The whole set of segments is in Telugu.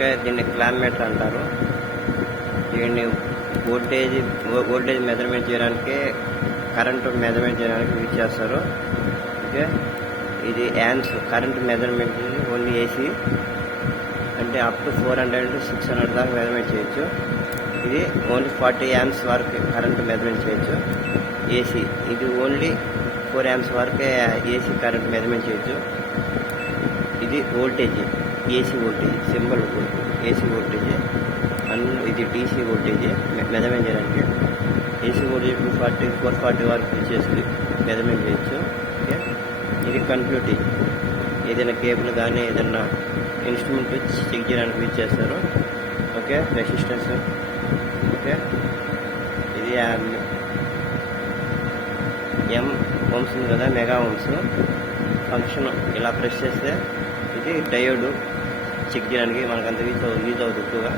ఓకే దీన్ని క్లామేటర్ అంటారు. దీన్ని వోల్టేజ్ వోల్టేజ్ మెజర్మెంట్ చేయడానికి కరెంటు మెజర్మెంట్ చేయడానికి యూజ్ చేస్తారు. ఓకే? ఇది amps current measurement only AC అంటే up to four hundred to six hundred దాకా మెజర్మెంట్ చేయొచ్చు. ఇది ఓన్లీ ఫార్టీ యామ్స్ వరకు కరెంట్ మెజర్మెంట్ చేయొచ్చు. ఏసీ ఇది ఓన్లీ ఫోర్ యామ్స్ వరకే ఏసీ కరెంట్ మెజర్మెంట్ చేయొచ్చు. ఇది voltage AC voltage symbol AC voltage and ఇది డీసీ వోల్టేజ్ మెజర్మెంట్ చేయడానికి AC voltage two forty four forty వరకు చేసి మెజర్మెంట్ చేయొచ్చు ఓకే? ఇది కంప్యూటింగ్. ఏదైనా కేబుల్ కానీ ఏదైనా ఇన్స్ట్రుమెంట్ చెక్ చేయడానికి యూజ్ చేస్తారు ఓకే? Resistance okay? ఇది ఎం ఓమ్స్ ఉంది కదా మెగా ఓమ్స్. ఫంక్షన్ ఇలా ప్రెస్ చేస్తే ఇది డయోడ్ చెక్ చేయడానికి మనకు అంత యూజ్ అవుతుంది యూజ్ అవుతుంది ఎక్కువగా.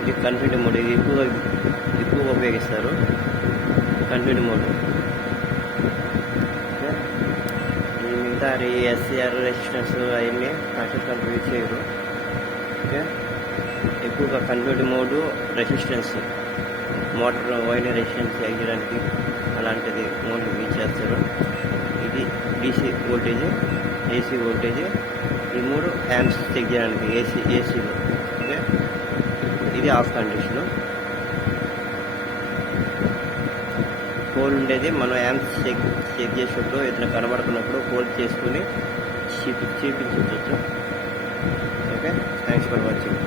ఇది కన్ఫ్యూట్ మోడ్ ఇది ఎక్కువగా ఎక్కువగా ఉపయోగిస్తారు. కన్ఫ్యూట్ మోడ్. ఓకే. ఈ మిగతా ఎస్సీఆర్ రెసిస్టెన్స్ అవన్నీ కాన్సెప్ట్ అంత యూజ్ చేయరు. ఓకే. ఎక్కువగా convert mode resistance motor wire resistance చేయడానికి అలాంటిది మోడ్ యూజ్ చేస్తారు. ఇది డీసీ వోల్టేజ్ ఏసీ వోల్టేజ్ ఈ మూడు యాంప్స్ చెక్ చేయడానికి ఏసీ ఏసీలో ఓకే ఇది ఆఫ్ కండిషన్ కోల్ ఉండేది. మనం యాంప్స్ చెక్ చెక్ చేసినప్పుడు ఇతను కనబడుతున్నప్పుడు కోల్ చేసుకుని చూపి చూపించవచ్చు ఓకే థ్యాంక్స్ ఫర్ వాచింగ్